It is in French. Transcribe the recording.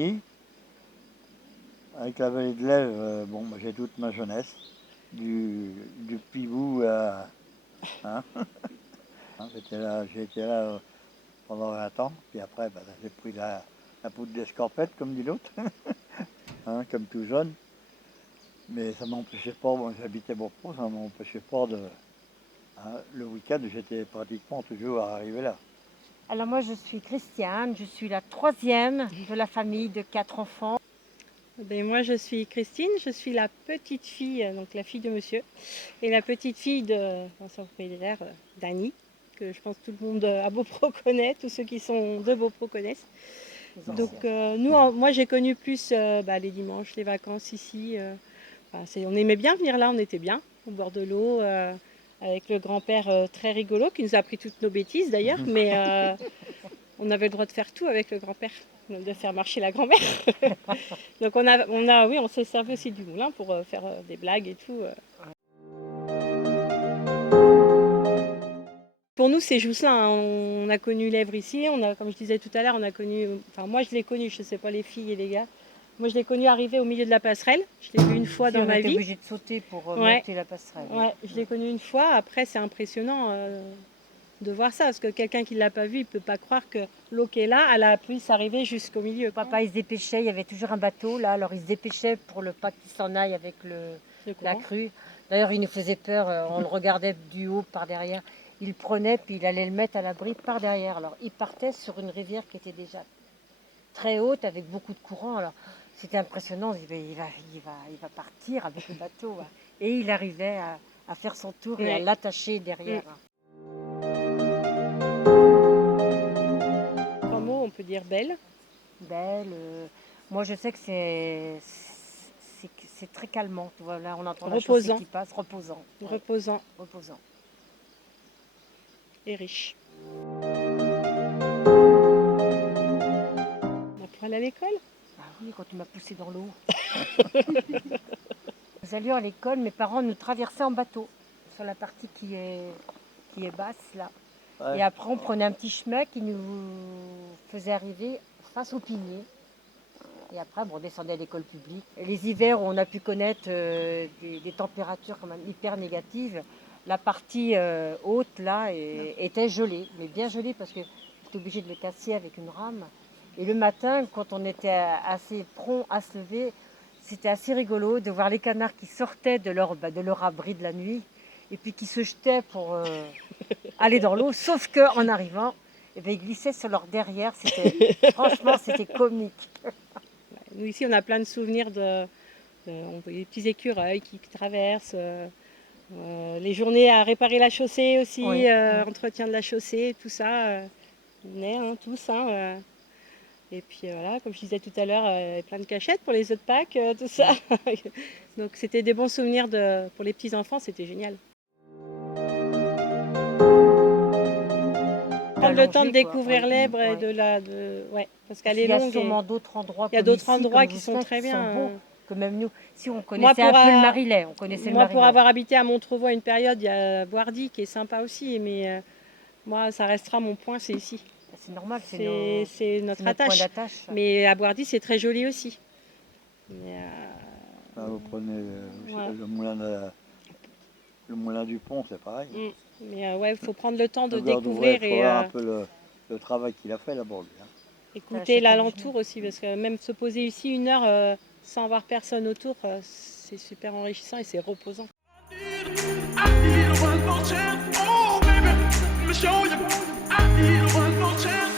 Champigny, avec la vallée de l'Ève. J'ai toute ma jeunesse, du Pibou à... hein. J'ai été là pendant 20 ans, puis après, j'ai pris la poudre d'escorpette, comme dit l'autre, comme tout jeune. Mais ça ne m'empêchait pas, moi j'habitais Beauport, ça ne m'empêchait pas de... le week-end, j'étais pratiquement toujours arrivé là. Alors moi, je suis Christiane, je suis la 3e de la famille de 4 enfants. Moi, je suis Christine, je suis la petite fille, donc la fille de monsieur, et la petite fille de l'ancien propriétaire, d'Annie, que je pense que tout le monde à Beauport connaît, tous ceux qui sont de Beauport connaissent. Donc moi j'ai connu plus les dimanches, les vacances ici. On aimait bien venir là, on était bien au bord de l'eau, avec le grand-père très rigolo qui nous a appris toutes nos bêtises d'ailleurs, mais on avait le droit de faire tout avec le grand-père, de faire marcher la grand-mère. Donc on s'est servi aussi du moulin pour faire des blagues et tout. Pour nous, c'est Jousselin, hein. On a connu l'Èvre ici, comme je disais tout à l'heure, moi je l'ai connu, je ne sais pas les filles et les gars. Moi je l'ai connu arriver au milieu de la passerelle, je l'ai vu une fois dans ma vie. On était obligé de sauter pour monter la passerelle. Ouais, je l'ai connu une fois, après c'est impressionnant de voir ça, parce que quelqu'un qui ne l'a pas vu, il ne peut pas croire que l'eau qui est là, elle a pu s'arriver jusqu'au milieu. Papa il se dépêchait, il y avait toujours un bateau là, alors il se dépêchait pour le pas qu'il s'en aille avec la crue. D'ailleurs il nous faisait peur, on le regardait du haut par derrière. Il le prenait puis il allait le mettre à l'abri par derrière. Alors il partait sur une rivière qui était déjà très haute avec beaucoup de courant. Alors c'était impressionnant, il va partir avec le bateau. Et il arrivait à faire son tour et à l'attacher derrière. En mots, on peut dire belle. Belle. Moi je sais que c'est très calmant. Voilà, on entend la chaussée qui passe, reposant. Reposant. Reposant. Et riche. On peut aller à l'école ? Ah oui, quand tu m'as poussé dans l'eau. Nous allions à l'école, mes parents nous traversaient en bateau, sur la partie qui est basse là. Ouais. Et après on prenait un petit chemin qui nous faisait arriver face au Pinier. Et après on descendait à l'école publique. Et les hivers où on a pu connaître des températures quand même hyper négatives, la partie haute là était gelée, mais bien gelée parce que j'étais obligée de le casser avec une rame. Et le matin, quand on était assez prompt à se lever, c'était assez rigolo de voir les canards qui sortaient de leur abri de la nuit et puis qui se jetaient pour aller dans l'eau. Sauf qu'en arrivant, ils glissaient sur leur derrière. Franchement, c'était comique. Nous, ici, on a plein de souvenirs on voit des petits écureuils qui traversent. Les journées à réparer la chaussée aussi, entretien de la chaussée, tout ça. On venait tous. Et puis voilà, comme je disais tout à l'heure, plein de cachettes pour les œufs de Pâques, tout ça. Donc c'était des bons souvenirs pour les petits-enfants, c'était génial. Prendre le temps de découvrir l'Èvre et parce qu'elle est longue. Il y a sûrement d'autres endroits. Il y a d'autres endroits qui sont très bien. Que même nous, si on connaissait un peu le Marillet, on connaissait le Marillet. Pour avoir habité à Montrevoix une période, il y a Boirdy qui est sympa aussi, mais moi ça restera mon point, c'est ici. C'est normal, c'est notre attache. Mais à Boirdy, c'est très joli aussi. Mais, vous prenez le moulin du pont, c'est pareil. Mais il faut prendre le temps de découvrir et un peu le travail qu'il a fait là-bas. Écouter l'alentour aussi, parce que même se poser ici 1 heure sans avoir personne autour, c'est super enrichissant et c'est reposant. I need one more chance.